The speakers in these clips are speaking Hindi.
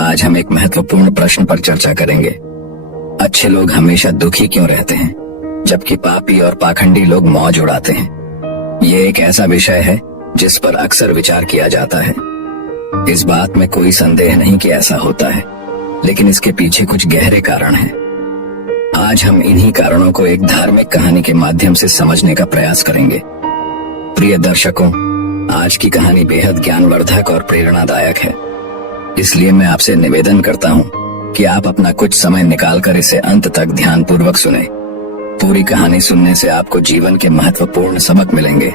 आज हम एक महत्वपूर्ण प्रश्न पर चर्चा करेंगे। अच्छे लोग हमेशा दुखी क्यों रहते हैं, जबकि पापी और पाखंडी लोग मौज उड़ाते हैं। ये एक ऐसा विषय है जिस पर अक्सर विचार किया जाता है। इस बात में कोई संदेह नहीं कि ऐसा होता है, लेकिन इसके पीछे कुछ गहरे कारण हैं। आज हम इन्हीं कारणों को एक धार्मिक कहानी के माध्यम से समझने का प्रयास करेंगे। प्रिय दर्शकों, आज की कहानी बेहद ज्ञानवर्धक और प्रेरणादायक है, इसलिए मैं आपसे निवेदन करता हूँ कि आप अपना कुछ समय निकालकर इसे अंत तक ध्यानपूर्वक सुनें। पूरी कहानी सुनने से आपको जीवन के महत्वपूर्ण सबक मिलेंगे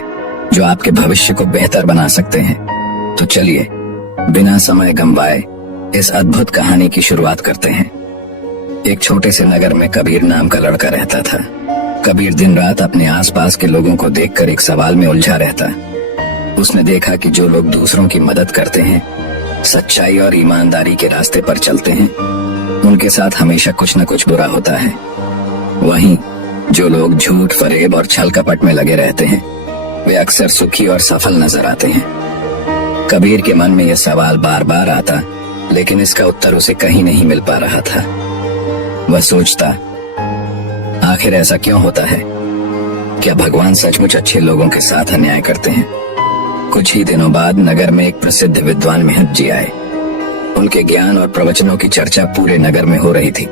जो आपके भविष्य को बेहतर बना सकते हैं। तो चलिए बिना समय गंवाए इस अद्भुत कहानी की शुरुआत करते हैं। एक छोटे से नगर में कबीर नाम का लड़का रहता था। कबीर दिन रात अपने आसपास के लोगों को देखकर एक सवाल में उलझा रहता। उसने देखा कि जो लोग दूसरों की मदद करते हैं, सच्चाई और ईमानदारी के रास्ते पर चलते हैं, उनके साथ हमेशा कुछ न कुछ बुरा होता है। वहीं जो लोग झूठ, फरेब और छल कपट में लगे रहते हैं, वे अक्सर सुखी और सफल नजर आते हैं। कबीर के मन में यह सवाल बार बार आता, लेकिन इसका उत्तर उसे कहीं नहीं मिल पा रहा था। वह सोचता, आखिर ऐसा क्यों होता है? क्या भगवान सचमुच अच्छे लोगों के साथ अन्याय करते हैं? कुछ ही दिनों बाद नगर में एक प्रसिद्ध विद्वान महंत जी आए। उनके ज्ञान और प्रवचनों की चर्चा पूरे नगर में हो रही थी।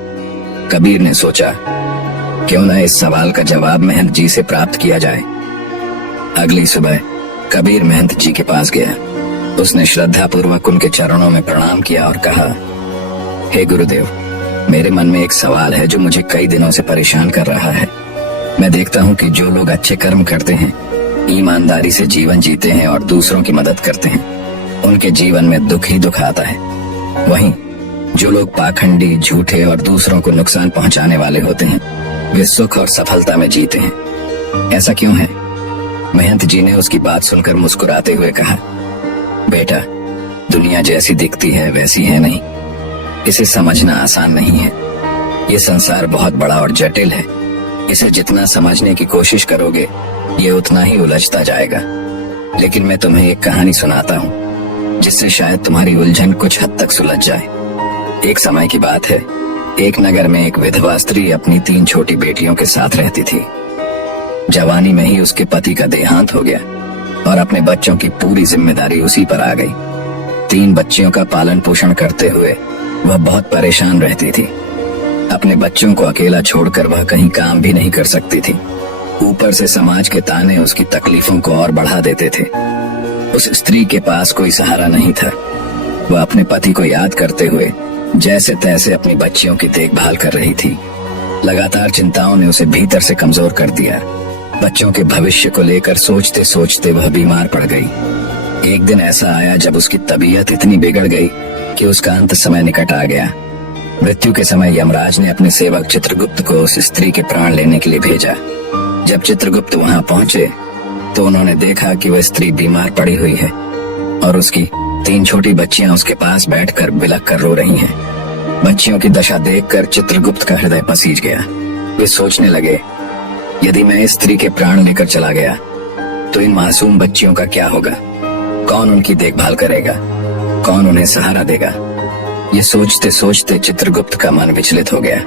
कबीर ने सोचा, क्यों न इस सवाल का जवाब महंत जी से प्राप्त किया जाए। अगली सुबह कबीर महंत जी के पास गया। उसने श्रद्धा पूर्वक उनके चरणों में प्रणाम किया और कहा, हे गुरुदेव, मेरे मन में एक सवाल है जो मुझे कई दिनों से परेशान कर रहा है। मैं देखता हूँ कि जो लोग अच्छे कर्म करते हैं, ईमानदारी से जीवन जीते हैं और दूसरों की मदद करते हैं, उनके जीवन में दुख ही दुख आता है। वहीं जो लोग पाखंडी, झूठे और दूसरों को नुकसान पहुंचाने वाले होते हैं, वे सुख और सफलता में जीते हैं। ऐसा क्यों है? महंत जी ने उसकी बात सुनकर मुस्कुराते हुए कहा, बेटा, दुनिया जैसी दिखती है वैसी है नहीं। इसे समझना आसान नहीं है। ये संसार बहुत बड़ा और जटिल है। इसे जितना समझने की कोशिश करोगे, ये उतना ही उलझता जाएगा। लेकिन मैं तुम्हें एक कहानी सुनाता हूँ, जिससे शायद तुम्हारी उलझन कुछ हद तक सुलझ जाए। एक समय की बात है, एक नगर में एक विधवा स्त्री अपनी 3 छोटी बेटियों के साथ रहती थी। जवानी में ही उसके पति का देहांत हो गया और अपने बच्चों की पूरी जिम्मेदारी उसी पर आ गई। 3 बच्चियों का पालन पोषण करते हुए वह बहुत परेशान रहती थी। अपने बच्चों को अकेला छोड़कर वह कहीं काम भी नहीं कर सकती थी। ऊपर से समाज के ताने उसकी तकलीफों को और बढ़ा देते थे। उस स्त्री के पास कोई सहारा नहीं था। वह अपने पति को याद करते हुए जैसे तैसे अपनी बच्चियों की देखभाल कर रही थी। लगातार चिंताओं ने उसे भीतर से कमजोर कर दिया। बच्चों के भविष्य को लेकर सोचते सोचते वह बीमार पड़ गई। एक दिन ऐसा आया जब उसकी तबीयत इतनी बिगड़ गई कि उसका अंत समय निकट आ गया। मृत्यु के समय यमराज ने अपने सेवक चित्रगुप्त को उस स्त्री के प्राण लेने के लिए भेजा। जब चित्रगुप्त वहां पहुंचे तो उन्होंने देखा कि वह स्त्री बीमार पड़ी हुई है और उसकी 3 छोटी बच्चियां उसके पास बैठकर बिलख कर रो रही हैं। बच्चियों की दशा देखकर चित्रगुप्त का हृदय पसीज गया। वे सोचने लगे, यदि मैं इस स्त्री के प्राण लेकर चला गया तो इन मासूम बच्चियों का क्या होगा? कौन उनकी देखभाल करेगा? कौन उन्हें सहारा देगा? ये सोचते सोचते चित्रगुप्त का मन विचलित हो गया।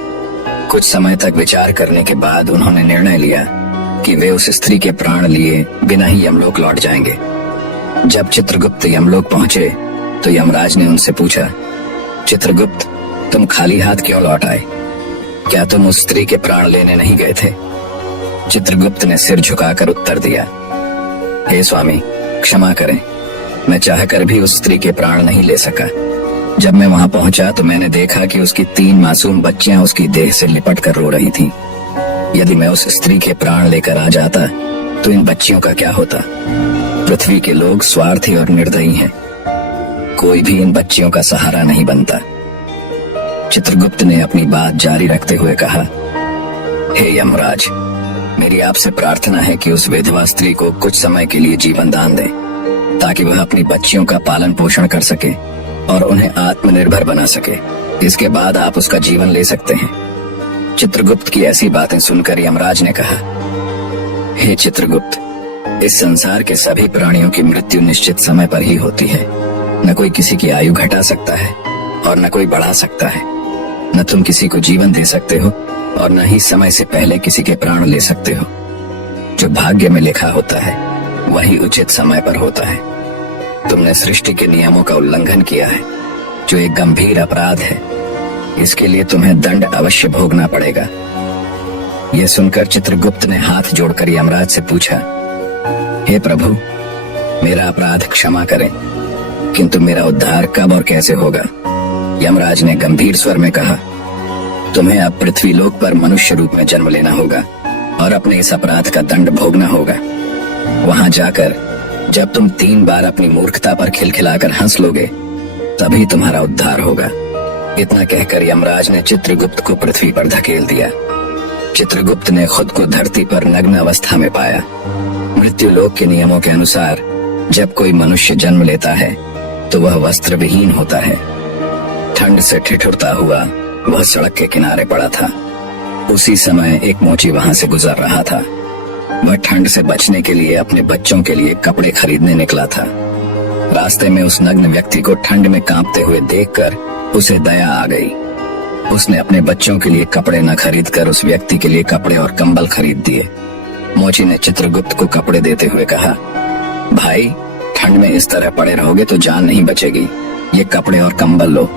कुछ समय तक विचार करने के बाद उन्होंने निर्णय लिया कि वे उस स्त्री के प्राण लिए बिना ही यमलोक लौट जाएंगे। जब चित्रगुप्त यमलोक पहुंचे तो यमराज ने उनसे पूछा, चित्रगुप्त, तुम खाली हाथ क्यों लौट आए? क्या तुम उस स्त्री के प्राण लेने नहीं गए थे? चित्रगुप्त ने सिर झुकाकर उत्तर दिया, हे स्वामी, क्षमा करें, मैं चाहकर भी उस स्त्री के प्राण नहीं ले सका। जब मैं वहां पहुंचा तो मैंने देखा कि उसकी 3 मासूम बच्चियां उसकी देह से लिपट कर रो रही थीं। यदि मैं उस स्त्री के प्राण लेकर आ जाता तो इन बच्चियों का क्या होता? पृथ्वी के लोग स्वार्थी और निर्दयी हैं। कोई भी इन बच्चियों का सहारा नहीं बनता। चित्रगुप्त ने अपनी बात जारी रखते हुए कहा, हे यमराज, मेरी आपसे प्रार्थना है कि उस विधवा स्त्री को कुछ समय के लिए जीवन दान दें, ताकि वह अपनी बच्चियों का पालन पोषण कर सके और उन्हें आत्मनिर्भर बना सके। इसके बाद आप उसका जीवन ले सकते हैं। चित्रगुप्त की ऐसी बातें सुनकर यमराज ने कहा, हे चित्रगुप्त, इस संसार के सभी प्राणियों की मृत्यु निश्चित समय पर ही होती है। न कोई किसी की आयु घटा सकता है और न कोई बढ़ा सकता है। न तुम किसी को जीवन दे सकते हो और न ही समय से पहले किसी के प्राण ले सकते हो। जो भाग्य में लिखा होता है वही उचित समय पर होता है। तुमने सृष्टि के नियमों का उल्लंघन किया है, जो एक गंभीर अपराध है। इसके लिए तुम्हें दंड अवश्य भोगना पड़ेगा। यह सुनकर चित्रगुप्त ने हाथ जोड़कर यमराज से पूछा, हे प्रभु, मेरा अपराध क्षमा करें, किंतु मेरा उद्धार कब और कैसे होगा? यमराज ने गंभीर स्वर में कहा, तुम्हें अब पृथ्वीलोक पर मनुष्य रूप में जन्म लेना होगा और अपने इस अपराध का दंड भोगना होगा। वहां जाकर जब तुम 3 बार अपनी मूर्खता पर खिलखिलाकर हंस लोगे, तभी तुम्हारा उद्धार होगा। इतना कहकर यमराज ने चित्रगुप्त को पृथ्वी पर धकेल दिया। चित्रगुप्त ने खुद को धरती पर नग्न अवस्था में पाया। मृत्यु लोक के नियमों के अनुसार जब कोई मनुष्य जन्म लेता है तो वह वस्त्र विहीन होता है। ठंड से ठिठुरता हुआ वह सड़क के किनारे पड़ा था। उसी समय एक मोची वहां से गुजर रहा था। वह ठंड से बचने के लिए अपने बच्चों के लिए कपड़े खरीदने निकला था। रास्ते में उस नग्न व्यक्ति को ठंड में कांपते हुए देखकर उसे दया आ गई। उसने अपने बच्चों के लिए कपड़े न खरीदकर उस व्यक्ति के लिए कपड़े और कंबल खरीद दिए। मोची ने चित्रगुप्त को कपड़े देते हुए कहा, भाई, ठंड में इस तरह पड़े रहोगे तो जान नहीं बचेगी। ये कपड़े और कंबल लो।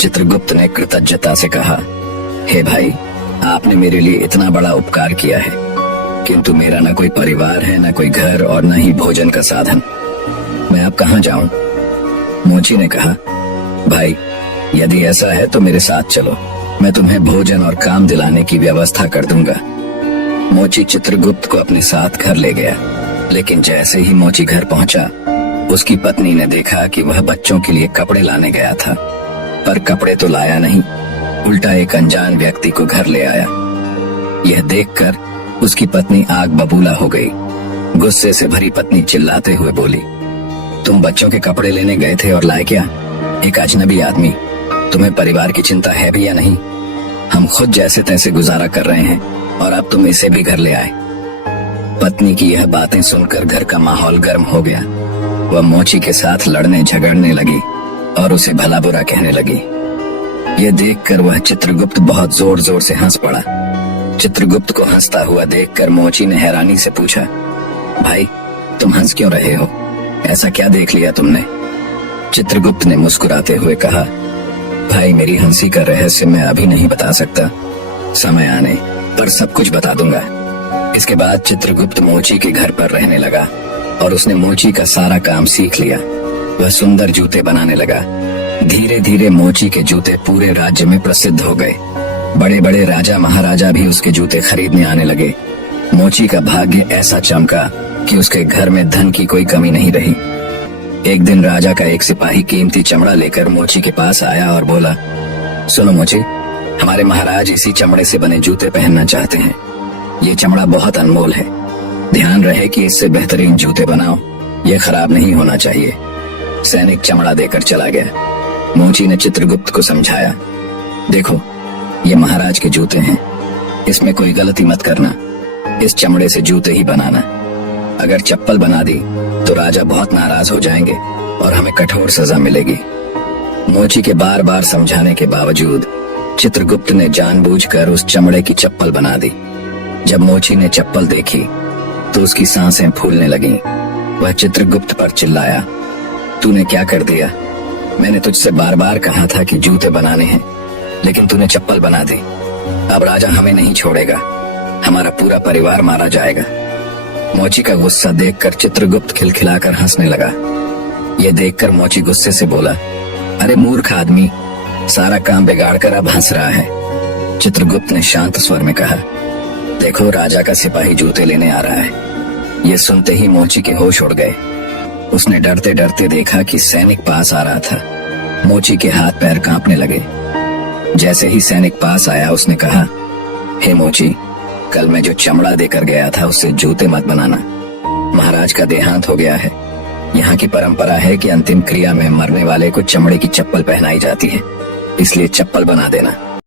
चित्रगुप्त ने कृतज्ञता से कहा, हे भाई, आपने मेरे लिए इतना बड़ा उपकार किया है, किंतु मेरा न कोई परिवार है, न कोई घर और न ही भोजन का साधन। मैं अब कहाँ जाऊं? मोची ने कहा, भाई, यदि ऐसा है तो मेरे साथ चलो, मैं तुम्हें भोजन और काम दिलाने की व्यवस्था कर दूंगा। मोची चित्रगुप्त को अपने साथ घर ले गया, लेकिन जैसे ही मोची घर पहुंचा, उसकी पत्नी ने देखा कि वह बच्चों के लिए कपड़े लाने गया था, पर कपड़े तो लाया नहीं, उल्टा एक अनजान व्यक्ति को घर ले आया। यह देखकर उसकी पत्नी आग बबूला हो गई। गुस्से से भरी पत्नी चिल्लाते हुए बोली, तुम बच्चों के कपड़े लेने गए थे और लाए क्या? एक अजनबी आदमी। तुम्हें परिवार की चिंता है भी या नहीं? हम खुद जैसे तैसे गुजारा कर रहे हैं और अब तुम इसे भी घर ले आए। पत्नी की यह बातें सुनकर घर का माहौल गर्म हो गया। वह मोची के साथ लड़ने झगड़ने लगी और उसे भला बुरा कहने लगी। यह देखकर वह चित्रगुप्त बहुत जोर जोर से हंस पड़ा। चित्रगुप्त को हंसता हुआ देखकर मोची ने हैरानी से पूछा, भाई, तुम हंस क्यों रहे हो? ऐसा क्या देख लिया तुमने? चित्रगुप्त ने मुस्कुराते हुए कहा, भाई, मेरी हंसी का रहस्य मैं अभी नहीं बता सकता, समय आने पर सब कुछ बता दूंगा। इसके बाद चित्रगुप्त मोची के घर पर रहने लगा और उसने मोची का सारा काम सीख लिया। वह सुंदर जूते बनाने लगा। धीरे धीरे मोची के जूते पूरे राज्य में प्रसिद्ध हो गए। बड़े बड़े राजा महाराजा भी उसके जूते खरीदने आने लगे। मोची का भाग्य ऐसा चमका कि उसके घर में धन की कोई कमी नहीं रही। एक दिन राजा का एक सिपाही कीमती चमड़ा लेकर मोची के पास आया और बोला, सुनो मोची, हमारे महाराज इसी चमड़े से बने जूते पहनना चाहते हैं। ये चमड़ा बहुत अनमोल है, ध्यान रहे कि इससे बेहतरीन जूते बनाओ, ये खराब नहीं होना चाहिए। सैनिक चमड़ा देकर चला गया। मोची ने चित्रगुप्त को समझाया, देखो, ये महाराज के जूते हैं, इसमें कोई गलती मत करना, इस चमड़े से जूते ही बनाना। अगर चप्पल बना दी तो राजा बहुत नाराज हो जाएंगे और हमें कठोर सजा मिलेगी। मोची के बार बार समझाने के बावजूद चित्रगुप्त ने जानबूझकर उस चमड़े की चप्पल बना दी। जब मोची ने चप्पल देखी तो उसकी सांसें फूलने लगीं। वह चित्रगुप्त पर चिल्लाया, तूने क्या कर दिया? मैंने तुझसे बार बार कहा था कि जूते बनाने हैं, लेकिन तूने चप्पल बना दी। अब राजा हमें नहीं छोड़ेगा, हमारा पूरा परिवार मारा जाएगा। मोची का गुस्सा देखकर चित्रगुप्त खिलखिलाकर हंसने लगा। यह देखकर मोची गुस्से से बोला, अरे मूर्ख आदमी, सारा काम बिगाड़कर अब हंस रहा है। चित्रगुप्त ने शांत स्वर में कहा, देखो, राजा का सिपाही जूते लेने आ रहा है। यह सुनते ही मोची के होश उड़ गए। उसने डरते डरते देखा कि सैनिक पास आ रहा था। मोची के हाथ पैर कांपने लगे। जैसे ही सैनिक पास आया, उसने कहा, हे मोची, कल मैं जो चमड़ा देकर गया था उससे जूते मत बनाना। महाराज का देहांत हो गया है। यहाँ की परंपरा है कि अंतिम क्रिया में मरने वाले को चमड़े की चप्पल पहनाई जाती है, इसलिए चप्पल बना देना।